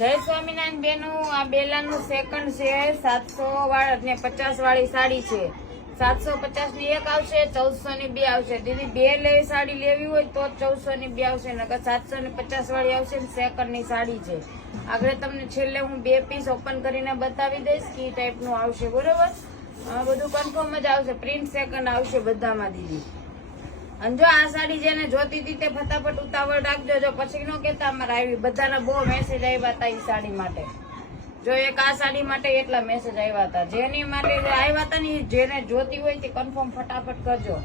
જય સ્વામિનારાયણ બેનો, આ બેલાનું સેકન્ડ છે 700 વાળી અને 50 વાળી સાડી છે. 750 ની એક આવશે, 1400 ની બે આવશે. દીદી બે લેવી સાડી લેવી હોય તો 1400 ની બે આવશે, નકર 750 વાળી આવશે. સેકન્ડ ની સાડી છે. આગળ તમને છેલ્લે હું બે પીસ ઓપન કરીને બતાવી દઈશ કે ટાઈપ નું આવશે. બરોબર, બધું કન્ફર્મ જ આવશે. પ્રિન્ટ સેકન્ડ આવશે બધામાં દીદી. અને જો આ સાડી જેને જોતી હતી તે ફટાફટ ઉતાવળ રાખજો. જો પછી નો કેતા અમારે આવી બધાના બહુ મેસેજ આવ્યા હતા એ સાડી માટે. જો એક આ સાડી માટે એટલા મેસેજ આવ્યા હતા. જેની માટે આવ્યા હતા ને જેને જોતી હોય તે કન્ફર્મ ફટાફટ કરજો.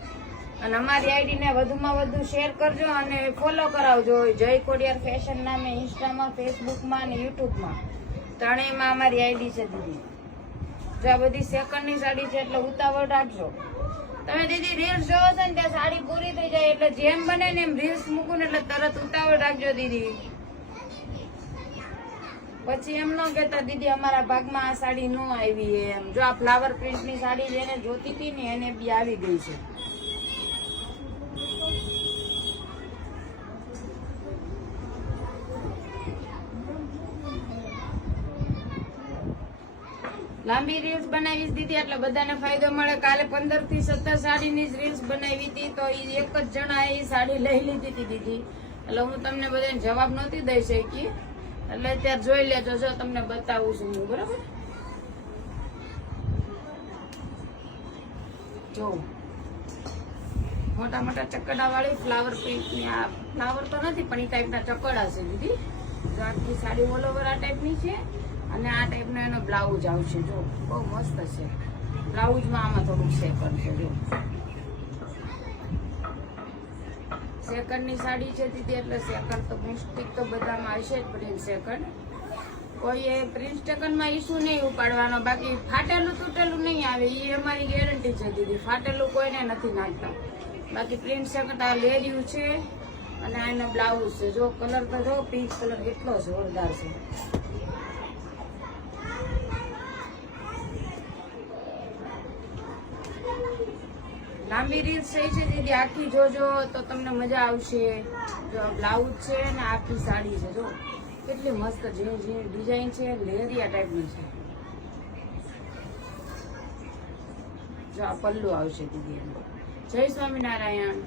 અને અમારી આઈડી ને વધુમાં વધુ શેર કરજો અને ફોલો કરાવજો. જય ખોડિયાર ફેશન નામે ઇન્સ્ટામાં, ફેસબુકમાં અને યુટ્યુબમાં ત્રણેયમાં અમારી આઈડી છે દીદી. જો આ બધી સેકન્ડની સાડી છે એટલે ઉતાવળ રાખજો. તમે દીદી રીલ્સ જોવો છો ને ત્યાં સાડી પૂરી થઈ જાય એટલે જેમ બને ને એમ રીલ્સ મૂકું ને એટલે તરત ઉતાવળ રાખજો દીદી. પછી એમ ન કેતા દીદી અમારા ભાગમાં આ સાડી ન આવી એમ. જો આ ફ્લાવર પ્રિન્ટ ની સાડી જેને જોતી હતી ને એને બી આવી ગઈ છે. લાંબી રીલ્સ બનાવીશ દીદી એટલે બધાને ફાયદો મળે. કાલે 15 થી 17 સાડીની જ રીલ્સ બનાવી હતી તો એક જ જણા એ સાડી લઈ લીધી હતી દીદી. એટલે હું તમને બધાને જવાબ નહોતી દઈ શકી એટલે અત્યારે જોઈ લેજો. જો તમને બતાવું છું હું. બરાબર, જો મોટા મોટા ચકડા વાળી ફ્લાવર પ્રિન્ટ ની, આ ફ્લાવર તો નથી પણ એ ટાઈપના ચકડા છે દીદી. જો આખી સાડી ઓલ ઓવર આ ટાઈપની છે અને આ ટાઈપનો એનો બ્લાઉઝ આવશે. જો બહુ મસ્ત છે. બ્લાઉઝમાં આમાં થોડુંક સેકન્ડ છે. જો સેકન્ડની સાડી છે દીદી એટલે સેકન્ડ તો મિસ્ટેક તો બધામાં આવશે જ. પ્રિન્ટ સેકન્ડ કોઈ એ પ્રિન્ટ સેકન્ડમાં ઈશું નહીં ઉપાડવાનો. બાકી ફાટેલું તૂટેલું નહીં આવે એ અમારી ગેરંટી છે દીદી. ફાટેલું કોઈને નથી નાખતા. બાકી પ્રિન્ટ સેકન્ડ આ લેર્યું છે અને આ એનો બ્લાઉઝ છે. જો કલર તો જો પિંક કલર કેટલો જોરદાર છે. લાંબી રીલ્સ થઈ છે દીદી, આખી જોજો તો તમને મજા આવશે. જો બ્લાઉઝ છે ને આખી સાડી છે. જો કેટલી મસ્ત ઝીણી ડિઝાઇન છે, લેરિયા ટાઈપની છે. જો આ પલ્લુ આવશે દીદી. જય સ્વામિનારાયણ.